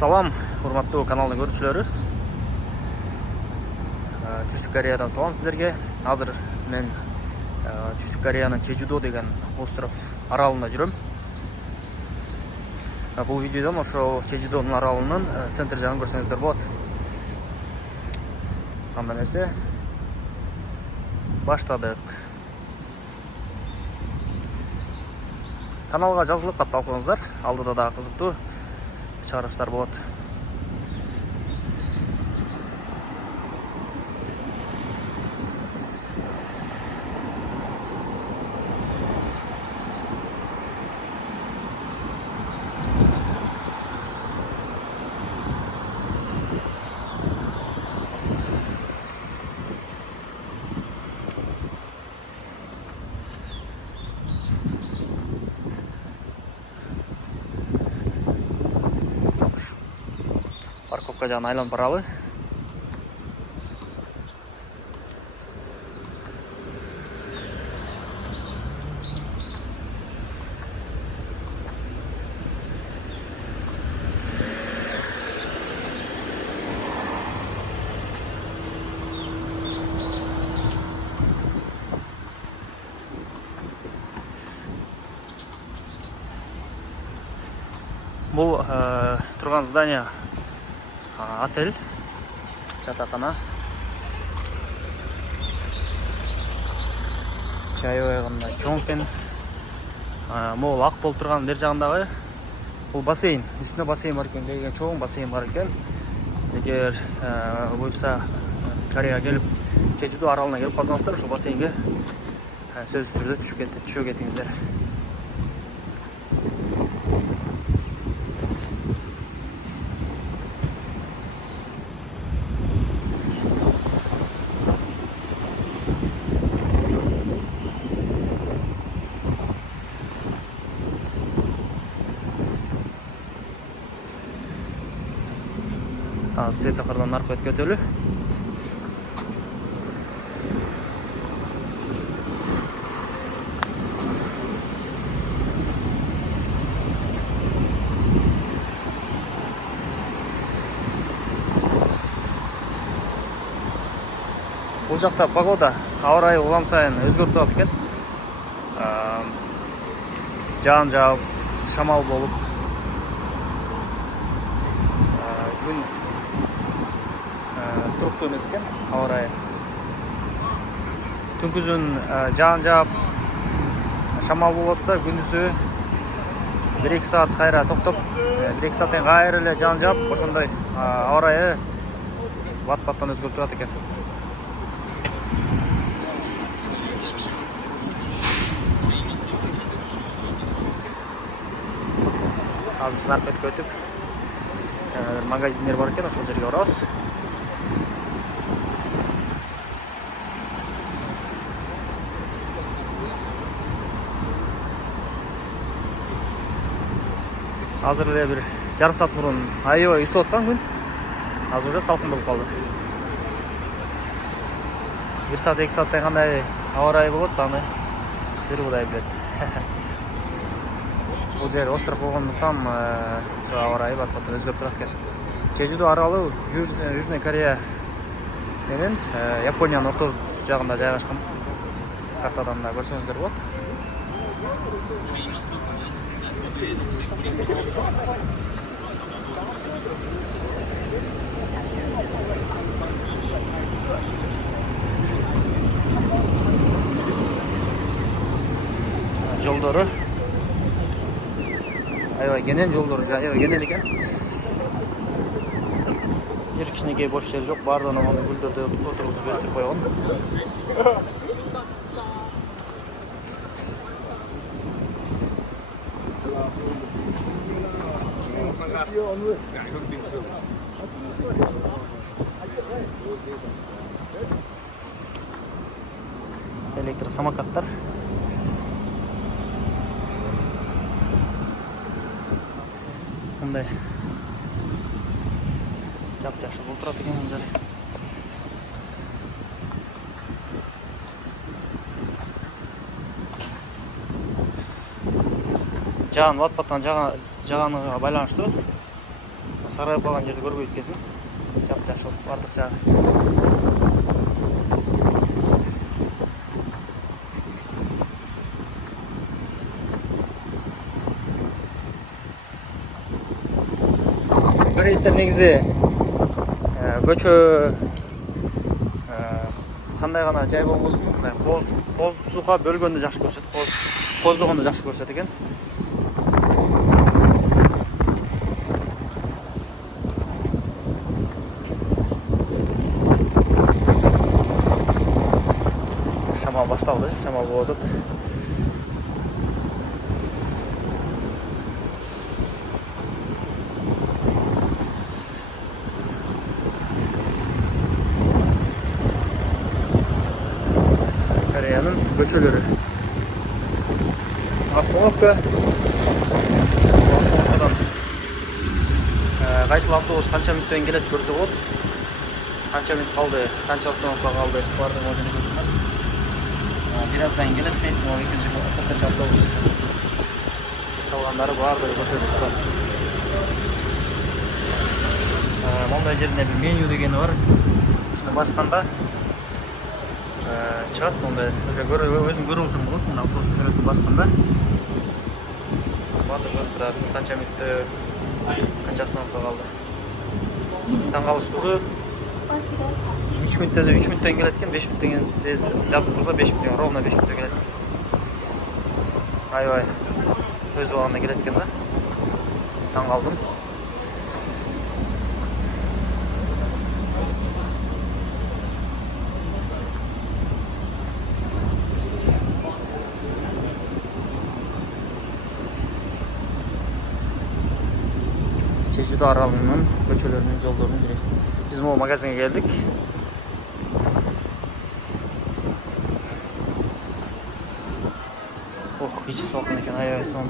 Салам, урматтуу каналдын көрүүчүлөрү. Түштүк Кореядан салам сиздерге. Азыр мен Түштүк Кореянын Чежудо деген остров аралында жүрөм. Бул видеодон ошо Чежудонун аралынын центр жагын көрсөңүздөр болот. Анда нерсе баштадык. Каналга жазылып каттап коюңуздар. Алдыда да кызыктуу чыгарыштар болот. Парковка жагын айланып барабы. Бул турган здание отель, жатакана. Чайы кандай чоң экен. Могул ак болуп турган бер жагындагы бул бассейн. Үстүнө бассейн бар экен, деген чоң бассейн бар экен. Эгер буюрса Кореяга келип, Чежудо аралына келип калсаңыздар, ошол бассейнге сөзсүз түрдө түшүп кетиңиздер. Светофордон аркы өткө өтөлү. Бул жакта погода, аба ырайы улам сайын өзгөрүп турат экен. Жаан жаап, шамал болуп, күн туруктуу эмес экен аба ырайы. Түнкүзүн жаан жаап, шамал болуп атса, күндүзү 1-2 саат кайра токтоп, 1-2 сааттан кайра эле жаан жаап, ошондой аба ырайы бат-баттан өзгөрүп турат экен. Азыр сынаркы өткө өтүп, магазиндер бар экен, ошол жерге барабыз. Азыр эле бир жарым саат мурун аябай ысып аткан күн. Азыр уже салкын болуп калды. 1 саат 2 сааттан кандай аба ырайы болот, аны бир Кудай билет. Бул жер остров болгондуктан аба ырайы бат-баттан өзгөрүп турат экен. Чежудо аралы Южный Корея менен Япониянын ортос жагында жайгашкан. Картадан да көрсөңүздөр болот. Жолдору аябай кенен, жолдору аябай кенен экен. Бир кичинекей бош жер жок, баардыгына аны гүлдөрдү отургузуп өстүрүп койгон. Электр самокаттар. Мындай жап-жакшы болуп турат экен бул жер. жаан бат-баттан жааныга байланыштуу Сарайып калган жерди көрбөйт экенсиң. Жап-жашыл бардык жагы. Көресиздер, негизи көчө кандай гана жай болбосун, мындай коздукка бөлгөндү жакшы көрүшөт. Коздогонду жакшы көрүшөт экен. Шамал башталды, шамал болуп атат. Кореянын көчөлөрү. Остановкадан кайсыл автобус канча мүнөттөн келет көрсө болот. Канча мүнөт калды, канча остановка калды, бардык өзүнө көрсөтөт. Бираздан келет дейт, 240 автобус. Калгандары бардыгы көрсөтүп турат. Мондай жеринде бир меню дегени бар. Ушуну басканда чыгат, мондай өзүң көрүп алсаң болот. Мына автобустун сүрөтүн басканда бардыгы көрүп турат. Канча мүнөттө, канча остановка калды. Таң калыштуусу 3 мүнөттөн келет экен, 5 мүнөттөн жазып турса 5 мүнөттөн, ровно 5 мүнөттөн келет. Аябай өз убагында келет экен да. Таң калдым. Jeju аралынын көчөлөрүнүн жолдорунун бири. Биз могу магазинге келдик. Ичи салкын экен, аябай сон.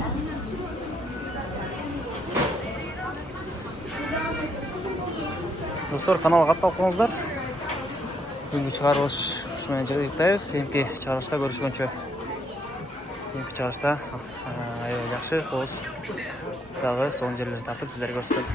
Достор, каналга катталып коңуздар. Бүгүнкү чыгарылыш ушу менен жыйынтайбыз. Эмки чыгарылышта көрүшкөнчө. Эмки чыгарылышта аябай жакшы, кооз дагы сонун жерлерди тартып силерге көрсөтөм.